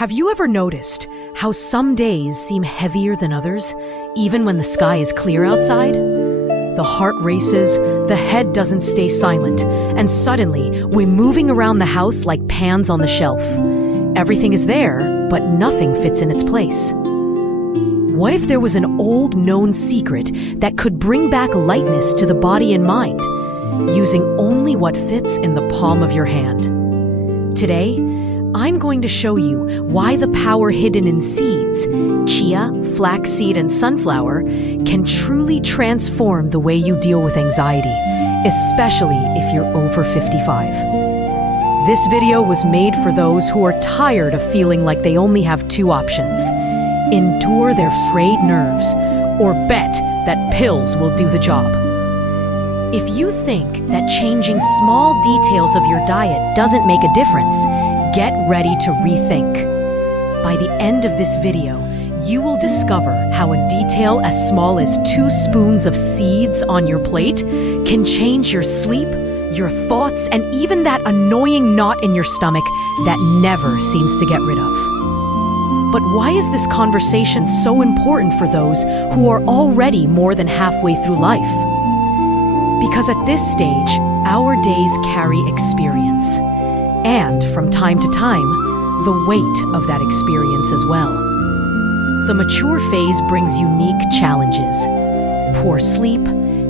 Have you ever noticed how some days seem heavier than others, even when the sky is clear outside? The heart races, the head doesn't stay silent, and suddenly we're moving around the house like pans on the shelf. Everything is there, but nothing fits in its place. What if there was an old known secret that could bring back lightness to the body and mind, using only what fits in the palm of your hand? Today, I'm going to show you why the power hidden in seeds, chia, flaxseed, and sunflower, can truly transform the way you deal with anxiety, especially if you're over 55. This video was made for those who are tired of feeling like they only have two options: endure their frayed nerves, or bet that pills will do the job. If you think that changing small details of your diet doesn't make a difference, get ready to rethink. By the end of this video, you will discover how a detail as small as 2 spoons of seeds on your plate can change your sleep, your thoughts, and even that annoying knot in your stomach that never seems to get rid of. But why is this conversation so important for those who are already more than halfway through life? Because at this stage, our days carry experience. And from time to time, the weight of that experience as well. The mature phase brings unique challenges: poor sleep,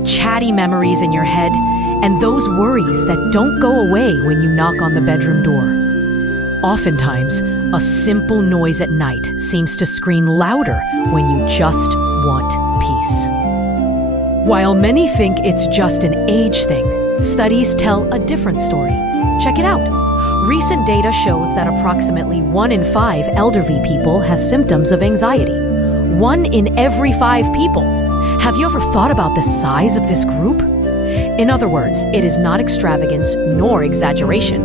chatty memories in your head, and those worries that don't go away when you knock on the bedroom door. Oftentimes, a simple noise at night seems to scream louder when you just want peace. While many think it's just an age thing, studies tell a different story. Check it out. Recent data shows that approximately 1 in 5 elderly people has symptoms of anxiety. 1 in every 5 people. Have you ever thought about the size of this group? In other words, it is not extravagance nor exaggeration.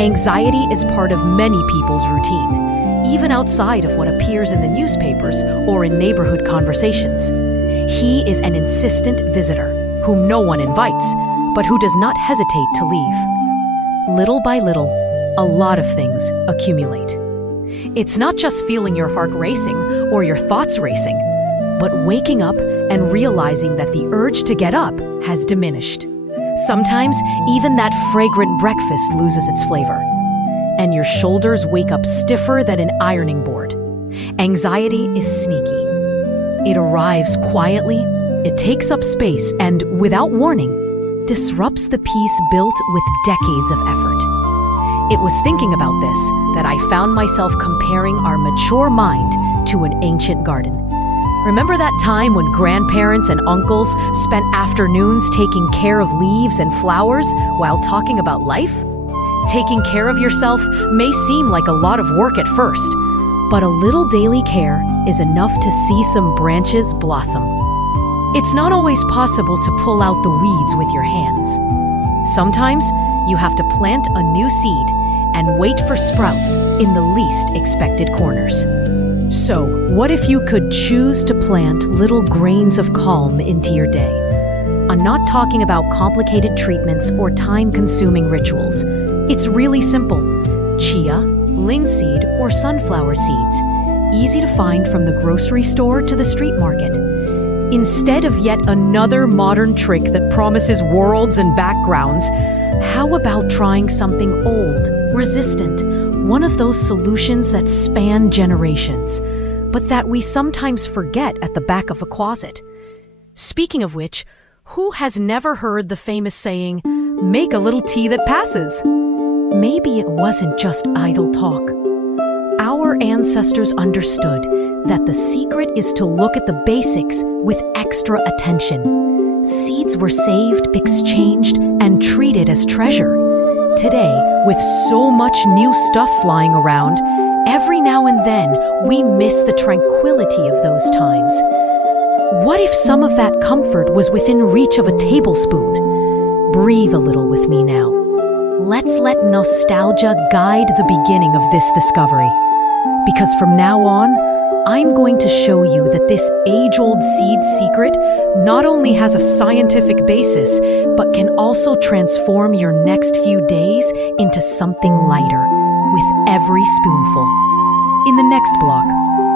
Anxiety is part of many people's routine, even outside of what appears in the newspapers or in neighborhood conversations. He is an insistent visitor, whom no one invites, but who does not hesitate to leave. Little by little, a lot of things accumulate. It's not just feeling your heart racing or your thoughts racing, but waking up and realizing that the urge to get up has diminished. Sometimes, even that fragrant breakfast loses its flavor, and your shoulders wake up stiffer than an ironing board. Anxiety is sneaky. It arrives quietly, it takes up space, and without warning, disrupts the peace built with decades of effort. It was thinking about this that I found myself comparing our mature mind to an ancient garden. Remember that time when grandparents and uncles spent afternoons taking care of leaves and flowers while talking about life? Taking care of yourself may seem like a lot of work at first, but a little daily care is enough to see some branches blossom. It's not always possible to pull out the weeds with your hands. Sometimes you have to plant a new seed and wait for sprouts in the least expected corners. So, what if you could choose to plant little grains of calm into your day? I'm not talking about complicated treatments or time-consuming rituals. It's really simple. Chia, linseed, or sunflower seeds, easy to find from the grocery store to the street market. Instead of yet another modern trick that promises worlds and backgrounds, how about trying something old, resistant, one of those solutions that span generations, but that we sometimes forget at the back of a closet? Speaking of which, who has never heard the famous saying, "Make a little tea that passes"? Maybe it wasn't just idle talk. Our ancestors understood that the secret is to look at the basics with extra attention. Seeds were saved, exchanged, and treated as treasure. Today, with so much new stuff flying around, every now and then we miss the tranquility of those times. What if some of that comfort was within reach of a tablespoon? Breathe a little with me now. Let's let nostalgia guide the beginning of this discovery. Because from now on, I'm going to show you that this age-old seed secret not only has a scientific basis, but can also transform your next few days into something lighter with every spoonful. In the next block,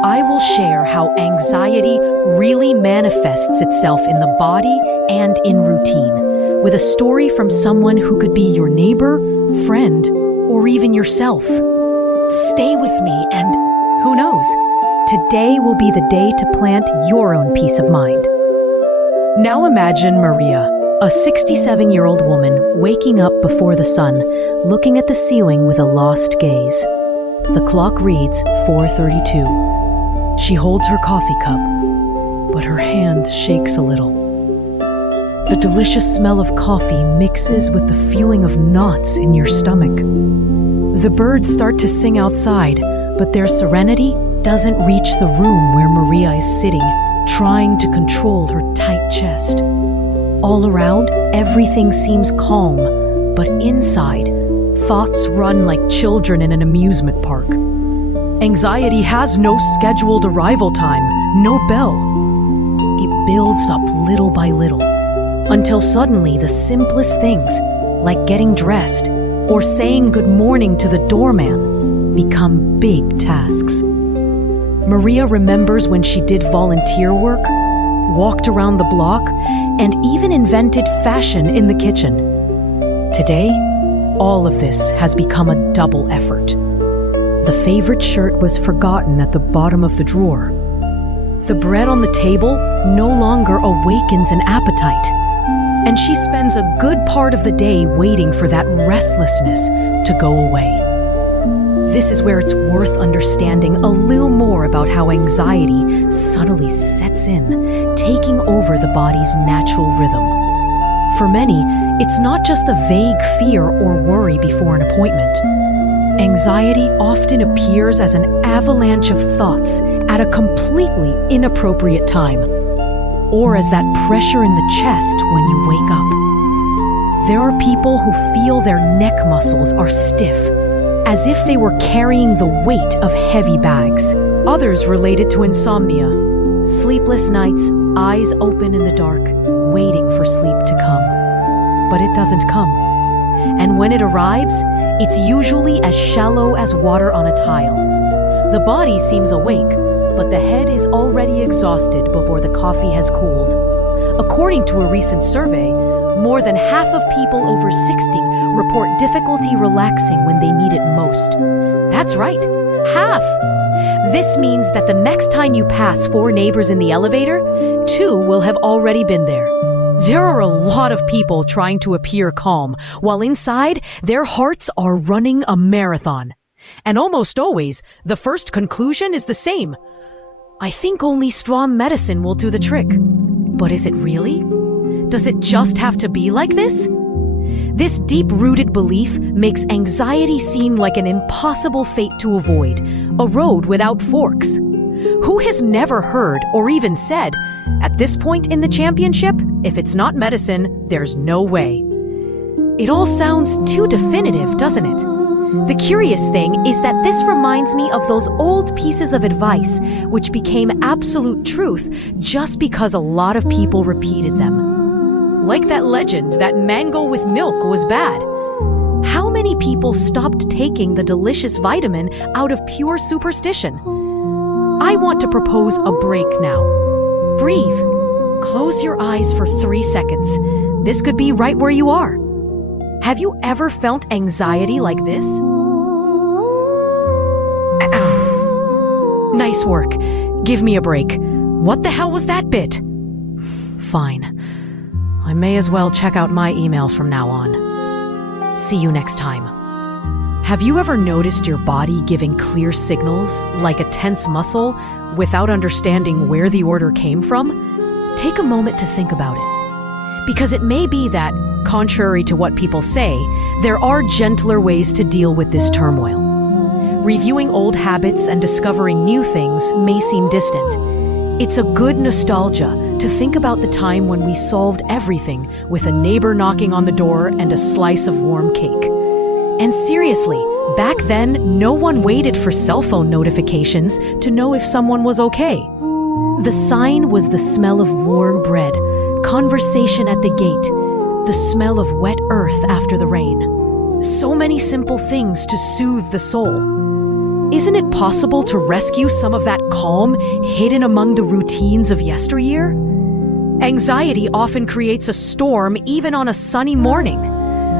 I will share how anxiety really manifests itself in the body and in routine, with a story from someone who could be your neighbor, friend, or even yourself. Stay with me and, who knows, today will be the day to plant your own peace of mind. Now imagine Maria, a 67-year-old woman waking up before the sun, looking at the ceiling with a lost gaze. The clock reads 4:32. She holds her coffee cup, but her hand shakes a little. The delicious smell of coffee mixes with the feeling of knots in your stomach. The birds start to sing outside, but their serenity doesn't reach the room where Maria is sitting, trying to control her tight chest. All around, everything seems calm, but inside, thoughts run like children in an amusement park. Anxiety has no scheduled arrival time, no bell. It builds up little by little, until suddenly the simplest things, like getting dressed or saying good morning to the doorman, become big tasks. Maria remembers when she did volunteer work, walked around the block, and even invented fashion in the kitchen. Today, all of this has become a double effort. The favorite shirt was forgotten at the bottom of the drawer. The bread on the table no longer awakens an appetite, and she spends a good part of the day waiting for that restlessness to go away. This is where it's worth understanding a little more about how anxiety subtly sets in, taking over the body's natural rhythm. For many, it's not just the vague fear or worry before an appointment. Anxiety often appears as an avalanche of thoughts at a completely inappropriate time, or as that pressure in the chest when you wake up. There are people who feel their neck muscles are stiff, as if they were carrying the weight of heavy bags. Others relate it to insomnia. Sleepless nights, eyes open in the dark, waiting for sleep to come. But it doesn't come. And when it arrives, it's usually as shallow as water on a tile. The body seems awake, but the head is already exhausted before the coffee has cooled. According to a recent survey, more than half of people over 60 report difficulty relaxing when they need it most. That's right, half! This means that the next time you pass 4 neighbors in the elevator, 2 will have already been there. There are a lot of people trying to appear calm, while inside, their hearts are running a marathon. And almost always, the first conclusion is the same. I think only strong medicine will do the trick. But is it really? Does it just have to be like this? This deep-rooted belief makes anxiety seem like an impossible fate to avoid, a road without forks. Who has never heard or even said, at this point in the championship, if it's not medicine, there's no way? It all sounds too definitive, doesn't it? The curious thing is that this reminds me of those old pieces of advice which became absolute truth just because a lot of people repeated them. Like that legend that mango with milk was bad. How many people stopped taking the delicious vitamin out of pure superstition? I want to propose a break now. Breathe. Close your eyes for 3 seconds. This could be right where you are. Have you ever felt anxiety like this? Nice work. Give me a break. What the hell was that bit? Fine. I may as well check out my emails from now on. See you next time. Have you ever noticed your body giving clear signals, like a tense muscle, without understanding where the order came from? Take a moment to think about it. Because it may be that, contrary to what people say, there are gentler ways to deal with this turmoil. Reviewing old habits and discovering new things may seem distant. It's a good nostalgia to think about the time when we solved everything with a neighbor knocking on the door and a slice of warm cake. And seriously, back then, no one waited for cell phone notifications to know if someone was okay. The sign was the smell of warm bread, conversation at the gate, the smell of wet earth after the rain. So many simple things to soothe the soul. Isn't it possible to rescue some of that calm hidden among the routines of yesteryear? Anxiety often creates a storm even on a sunny morning.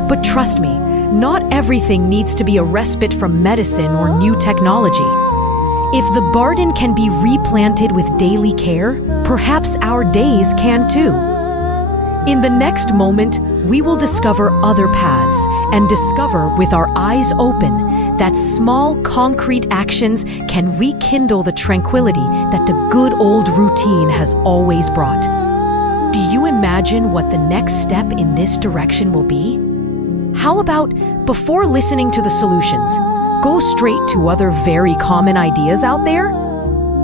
But trust me, not everything needs to be a respite from medicine or new technology. If the garden can be replanted with daily care, perhaps our days can too. In the next moment, we will discover other paths and discover with our eyes open that small concrete actions can rekindle the tranquility that the good old routine has always brought. Do you imagine what the next step in this direction will be? How about, before listening to the solutions, go straight to other very common ideas out there?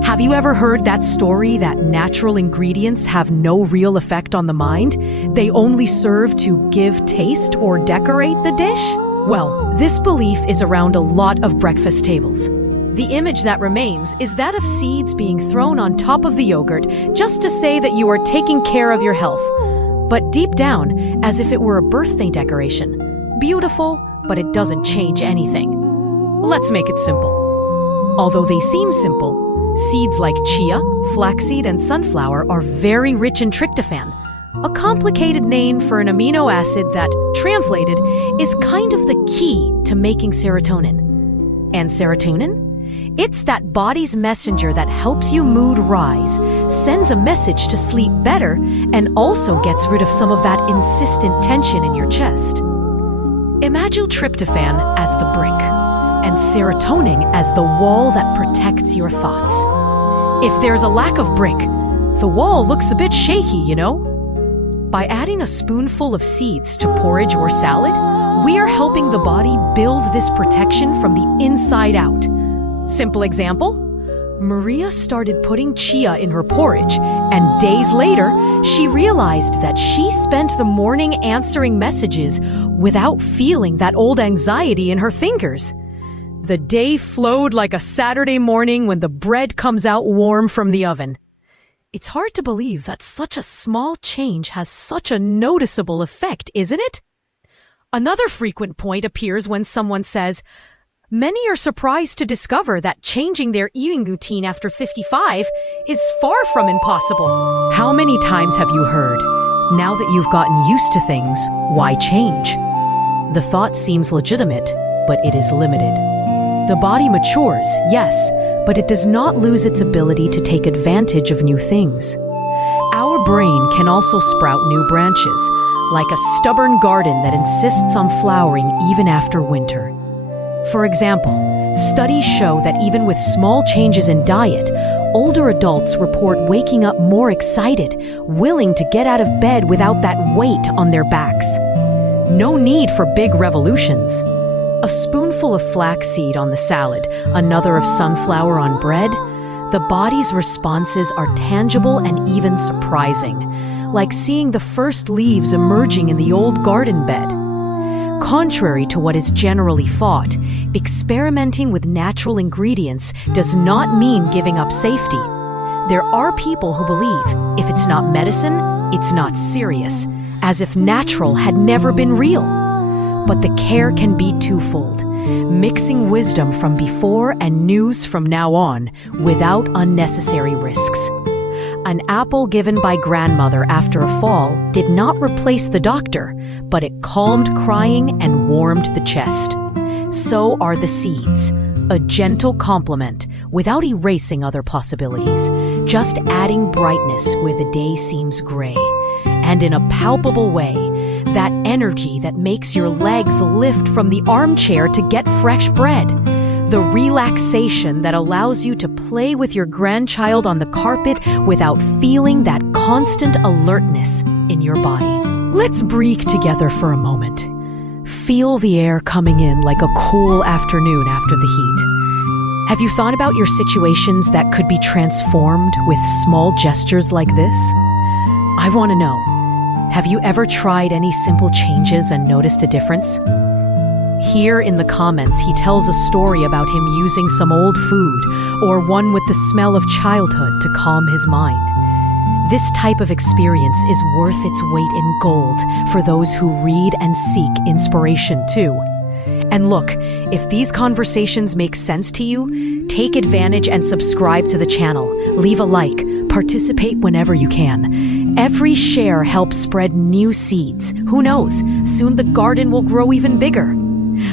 Have you ever heard that story that natural ingredients have no real effect on the mind? They only serve to give taste or decorate the dish? Well, this belief is around a lot of breakfast tables. The image that remains is that of seeds being thrown on top of the yogurt just to say that you are taking care of your health. But deep down, as if it were a birthday decoration. Beautiful, but it doesn't change anything. Let's make it simple. Although they seem simple, seeds like chia, flaxseed, and sunflower are very rich in tryptophan, a complicated name for an amino acid that, translated, is kind of the key to making serotonin. And serotonin? It's that body's messenger that helps your mood rise, sends a message to sleep better, and also gets rid of some of that insistent tension in your chest. Imagine tryptophan as the brick, and serotonin as the wall that protects your thoughts. If there's a lack of brick, the wall looks a bit shaky, you know? By adding a spoonful of seeds to porridge or salad, we are helping the body build this protection from the inside out. Simple example, Maria started putting chia in her porridge, and days later, she realized that she spent the morning answering messages without feeling that old anxiety in her fingers. The day flowed like a Saturday morning when the bread comes out warm from the oven. It's hard to believe that such a small change has such a noticeable effect, isn't it? Another frequent point appears when someone says, many are surprised to discover that changing their eating routine after 55 is far from impossible. How many times have you heard, now that you've gotten used to things, why change? The thought seems legitimate, but it is limited. The body matures, yes, but it does not lose its ability to take advantage of new things. Our brain can also sprout new branches, like a stubborn garden that insists on flowering even after winter. For example, studies show that even with small changes in diet, older adults report waking up more excited, willing to get out of bed without that weight on their backs. No need for big revolutions. A spoonful of flaxseed on the salad, another of sunflower on bread. The body's responses are tangible and even surprising, like seeing the first leaves emerging in the old garden bed. Contrary to what is generally thought, experimenting with natural ingredients does not mean giving up safety. There are people who believe if it's not medicine, it's not serious, as if natural had never been real. But the care can be twofold, mixing wisdom from before and news from now on without unnecessary risks. An apple given by grandmother after a fall did not replace the doctor, but it calmed crying and warmed the chest. So are the seeds, a gentle complement without erasing other possibilities, just adding brightness where the day seems gray. And in a palpable way, that energy that makes your legs lift from the armchair to get fresh bread. The relaxation that allows you to play with your grandchild on the carpet without feeling that constant alertness in your body. Let's breathe together for a moment. Feel the air coming in like a cool afternoon after the heat. Have you thought about your situations that could be transformed with small gestures like this? I want to know, have you ever tried any simple changes and noticed a difference? Here in the comments, he tells a story about him using some old food or one with the smell of childhood to calm his mind. This type of experience is worth its weight in gold for those who read and seek inspiration too. And look, if these conversations make sense to you, take advantage and subscribe to the channel. Leave a like, participate whenever you can. Every share helps spread new seeds. Who knows, soon the garden will grow even bigger.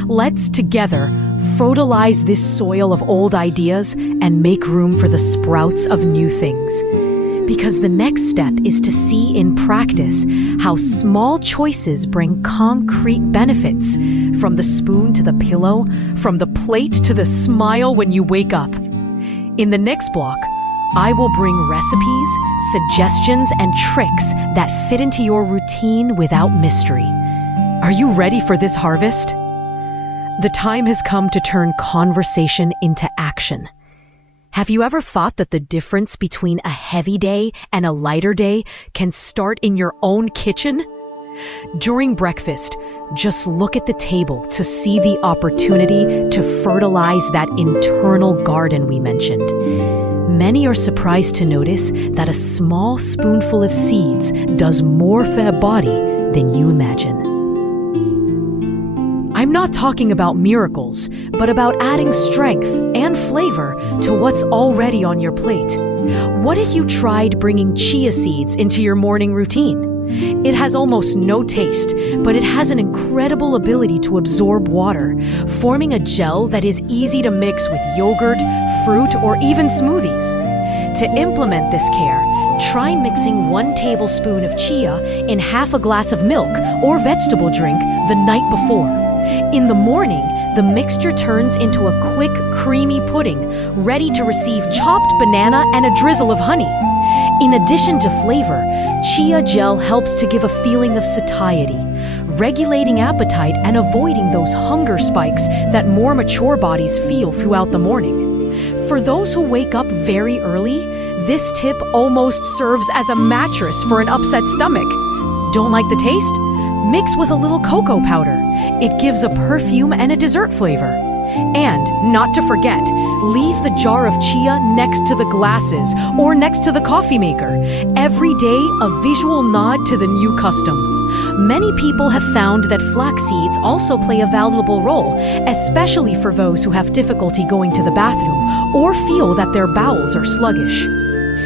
Let's together fertilize this soil of old ideas and make room for the sprouts of new things. Because the next step is to see in practice how small choices bring concrete benefits, from the spoon to the pillow, from the plate to the smile when you wake up. In the next block, I will bring recipes, suggestions, and tricks that fit into your routine without mystery. Are you ready for this harvest? The time has come to turn conversation into action. Have you ever thought that the difference between a heavy day and a lighter day can start in your own kitchen? During breakfast, just look at the table to see the opportunity to fertilize that internal garden we mentioned. Many are surprised to notice that a small spoonful of seeds does more for a body than you imagine. I'm not talking about miracles, but about adding strength and flavor to what's already on your plate. What if you tried bringing chia seeds into your morning routine? It has almost no taste, but it has an incredible ability to absorb water, forming a gel that is easy to mix with yogurt, fruit, or even smoothies. To implement this care, try mixing 1 tablespoon of chia in half a glass of milk or vegetable drink the night before. In the morning, the mixture turns into a quick, creamy pudding, ready to receive chopped banana and a drizzle of honey. In addition to flavor, chia gel helps to give a feeling of satiety, regulating appetite and avoiding those hunger spikes that more mature bodies feel throughout the morning. For those who wake up very early, this tip almost serves as a mattress for an upset stomach. Don't like the taste? Mix with a little cocoa powder. It gives a perfume and a dessert flavor. And, not to forget, leave the jar of chia next to the glasses or next to the coffee maker. Every day, a visual nod to the new custom. Many people have found that flax seeds also play a valuable role, especially for those who have difficulty going to the bathroom or feel that their bowels are sluggish.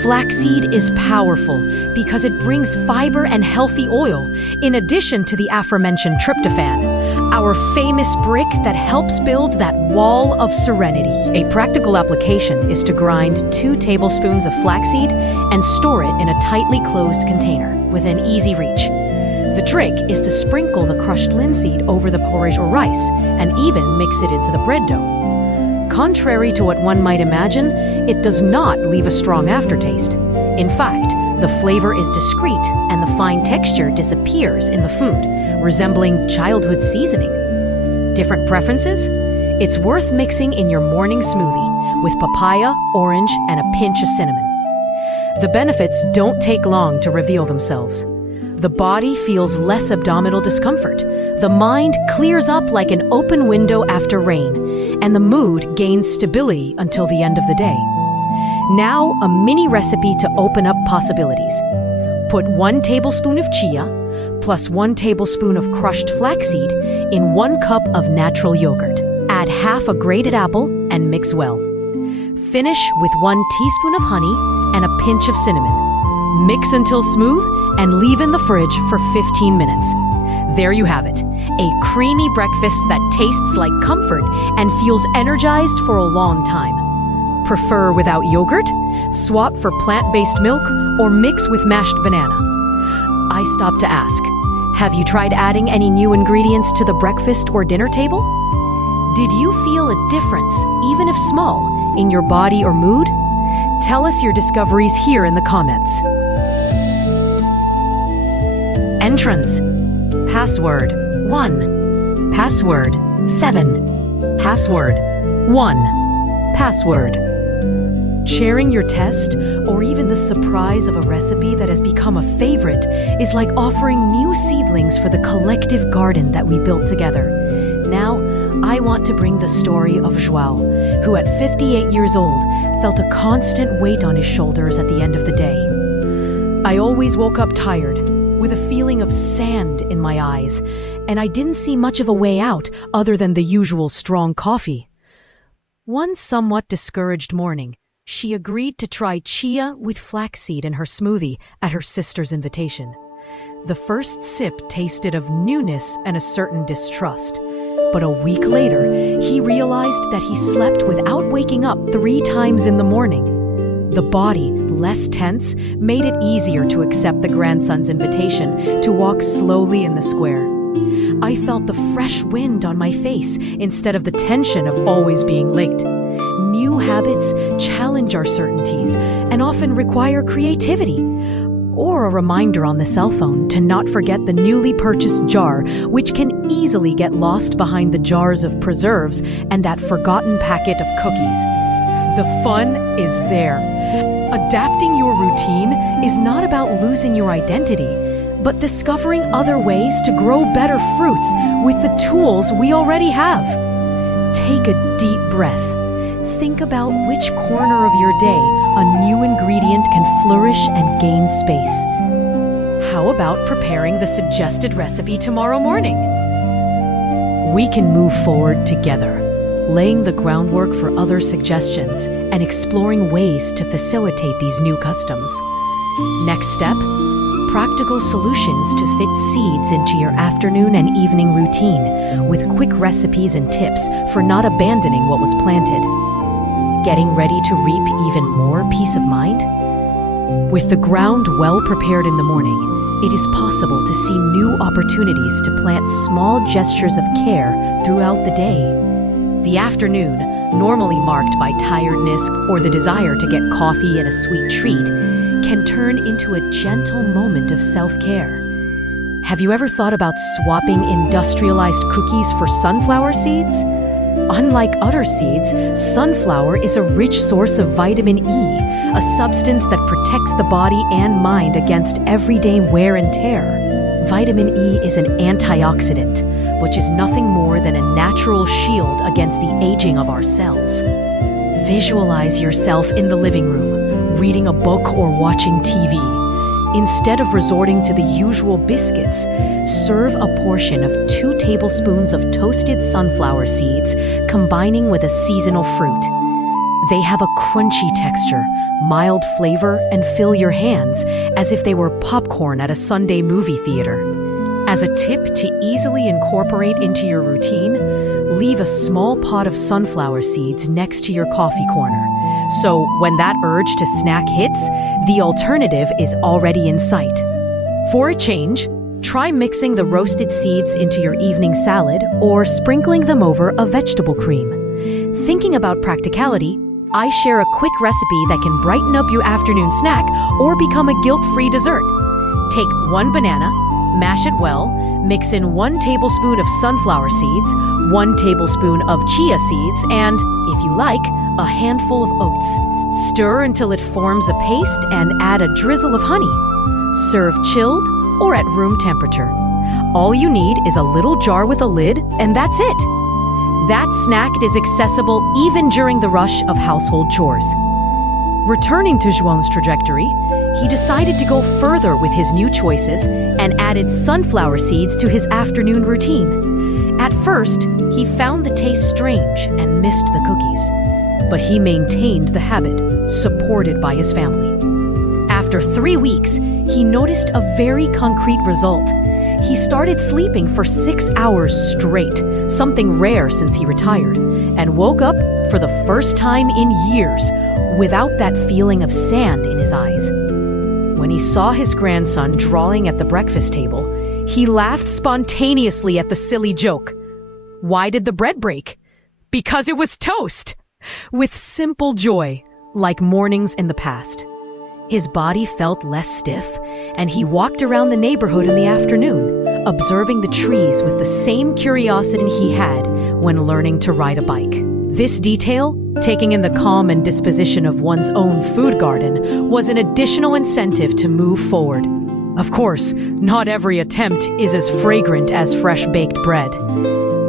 Flaxseed is powerful because it brings fiber and healthy oil, in addition to the aforementioned tryptophan, our famous brick that helps build that wall of serenity. A practical application is to grind 2 tablespoons of flaxseed and store it in a tightly closed container within easy reach. The trick is to sprinkle the crushed linseed over the porridge or rice and even mix it into the bread dough. Contrary to what one might imagine, it does not leave a strong aftertaste. In fact, the flavor is discreet and the fine texture disappears in the food, resembling childhood seasoning. Different preferences? It's worth mixing in your morning smoothie with papaya, orange, and a pinch of cinnamon. The benefits don't take long to reveal themselves. The body feels less abdominal discomfort. The mind clears up like an open window after rain, and the mood gains stability until the end of the day. Now, a mini recipe to open up possibilities. Put 1 tablespoon of chia plus 1 tablespoon of crushed flaxseed in 1 cup of natural yogurt. Add half a grated apple and mix well. Finish with 1 teaspoon of honey and a pinch of cinnamon. Mix until smooth and leave in the fridge for 15 minutes. There you have it, a creamy breakfast that tastes like comfort and feels energized for a long time. Prefer without yogurt? Swap for plant-based milk or mix with mashed banana. I stopped to ask, have you tried adding any new ingredients to the breakfast or dinner table? Did you feel a difference, even if small, in your body or mood? Tell us your discoveries here in the comments. Entrance. Password 1. Password 7. Password 1. Password. Sharing your test or even the surprise of a recipe that has become a favorite is like offering new seedlings for the collective garden that we built together. Now, I want to bring the story of João, who at 58 years old felt a constant weight on his shoulders at the end of the day. I always woke up tired, with a feeling of sand in my eyes, and I didn't see much of a way out other than the usual strong coffee. One somewhat discouraged morning, she agreed to try chia with flaxseed in her smoothie at her sister's invitation. The first sip tasted of newness and a certain distrust, but a week later, he realized that he slept without waking up 3 times in the morning. The body, less tense, made it easier to accept the grandson's invitation to walk slowly in the square. I felt the fresh wind on my face instead of the tension of always being late. New habits challenge our certainties and often require creativity. Or a reminder on the cell phone to not forget the newly purchased jar, which can easily get lost behind the jars of preserves and that forgotten packet of cookies. The fun is there. Adapting your routine is not about losing your identity, but discovering other ways to grow better fruits with the tools we already have. Take a deep breath. Think about which corner of your day a new ingredient can flourish and gain space. How about preparing the suggested recipe tomorrow morning? We can move forward together, laying the groundwork for other suggestions and exploring ways to facilitate these new customs. Next step, practical solutions to fit seeds into your afternoon and evening routine with quick recipes and tips for not abandoning what was planted. Getting ready to reap even more peace of mind? With the ground well prepared in the morning, it is possible to see new opportunities to plant small gestures of care throughout the day. The afternoon, normally marked by tiredness or the desire to get coffee and a sweet treat, can turn into a gentle moment of self-care. Have you ever thought about swapping industrialized cookies for sunflower seeds? Unlike other seeds, sunflower is a rich source of vitamin E, a substance that protects the body and mind against everyday wear and tear. Vitamin E is an antioxidant, which is nothing more than a natural shield against the aging of our cells. Visualize yourself in the living room, reading a book or watching TV. Instead of resorting to the usual biscuits, serve a portion of 2 tablespoons of toasted sunflower seeds, combining with a seasonal fruit. They have a crunchy texture, mild flavor, and fill your hands as if they were popcorn at a Sunday movie theater. As a tip to easily incorporate into your routine, leave a small pot of sunflower seeds next to your coffee corner. So when that urge to snack hits, the alternative is already in sight. For a change, try mixing the roasted seeds into your evening salad or sprinkling them over a vegetable cream. Thinking about practicality, I share a quick recipe that can brighten up your afternoon snack or become a guilt-free dessert. Take 1 banana, mash it well, mix in 1 tablespoon of sunflower seeds, 1 tablespoon of chia seeds, and, if you like, a handful of oats. Stir until it forms a paste and add a drizzle of honey. Serve chilled or at room temperature. All you need is a little jar with a lid, and that's it. That snack is accessible even during the rush of household chores. Returning to João's trajectory, he decided to go further with his new choices and added sunflower seeds to his afternoon routine. At first, he found the taste strange and missed the cookies, but he maintained the habit, supported by his family. After 3 weeks, he noticed a very concrete result. He started sleeping for 6 hours straight, something rare since he retired, and woke up for the first time in years without that feeling of sand in his eyes. When he saw his grandson drawing at the breakfast table, he laughed spontaneously at the silly joke. Why did the bread break? Because it was toast! With simple joy, like mornings in the past. His body felt less stiff, and he walked around the neighborhood in the afternoon, observing the trees with the same curiosity he had when learning to ride a bike. This detail, taking in the calm and disposition of one's own food garden, was an additional incentive to move forward. Of course, not every attempt is as fragrant as fresh-baked bread.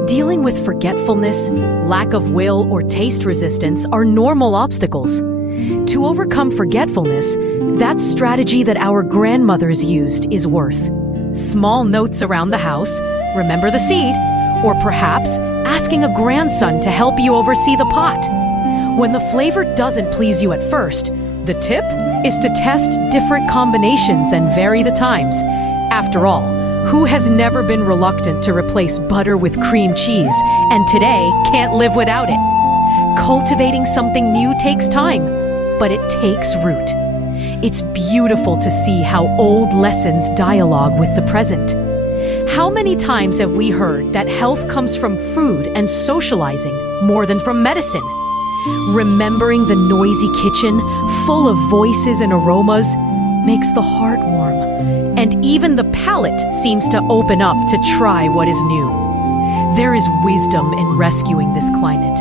Dealing with forgetfulness, lack of will, or taste resistance are normal obstacles. To overcome forgetfulness, that strategy that our grandmothers used is worth. Small notes around the house, remember the seed, or perhaps asking a grandson to help you oversee the pot. When the flavor doesn't please you at first, the tip is to test different combinations and vary the times. After all, who has never been reluctant to replace butter with cream cheese and today can't live without it? Cultivating something new takes time, but it takes root. It's beautiful to see how old lessons dialogue with the present. How many times have we heard that health comes from food and socializing more than from medicine? Remembering the noisy kitchen, full of voices and aromas, makes the heart warm, and even the palate seems to open up to try what is new. There is wisdom in rescuing this climate,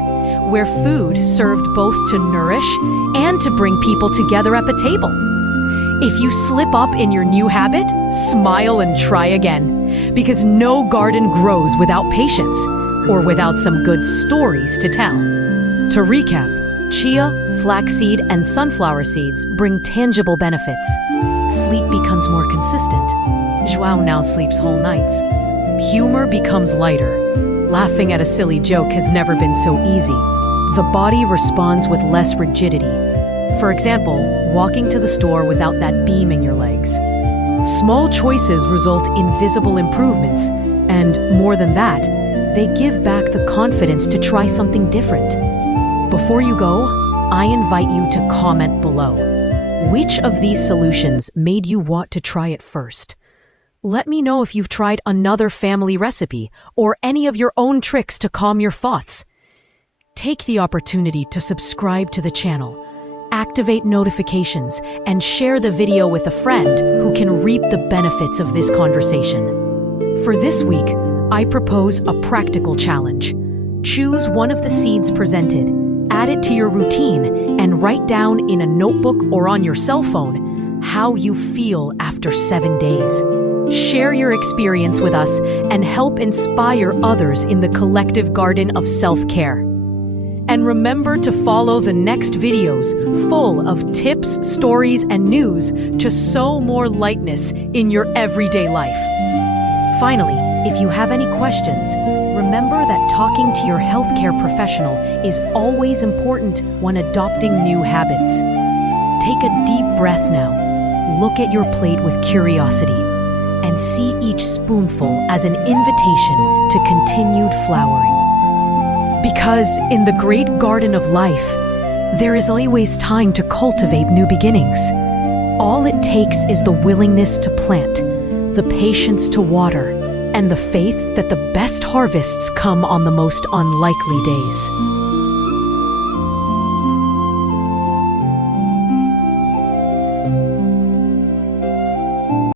where food served both to nourish and to bring people together at the table. If you slip up in your new habit, smile and try again, because no garden grows without patience or without some good stories to tell. To recap, chia, flaxseed, and sunflower seeds bring tangible benefits. Sleep becomes more consistent. João now sleeps whole nights. Humor becomes lighter. Laughing at a silly joke has never been so easy. The body responds with less rigidity. For example, walking to the store without that beam in your legs. Small choices result in visible improvements, and more than that, they give back the confidence to try something different. Before you go, I invite you to comment below. Which of these solutions made you want to try it first? Let me know if you've tried another family recipe or any of your own tricks to calm your thoughts. Take the opportunity to subscribe to the channel, activate notifications, and share the video with a friend who can reap the benefits of this conversation. For this week, I propose a practical challenge. Choose one of the seeds presented, add it to your routine, and write down in a notebook or on your cell phone how you feel after 7 days. Share your experience with us and help inspire others in the collective garden of self-care. And remember to follow the next videos full of tips, stories, and news to sow more lightness in your everyday life. Finally, if you have any questions, remember that talking to your healthcare professional is always important when adopting new habits. Take a deep breath now, look at your plate with curiosity, and see each spoonful as an invitation to continued flowering. Because in the great garden of life, there is always time to cultivate new beginnings. All it takes is the willingness to plant, the patience to water, and the faith that the best harvests come on the most unlikely days.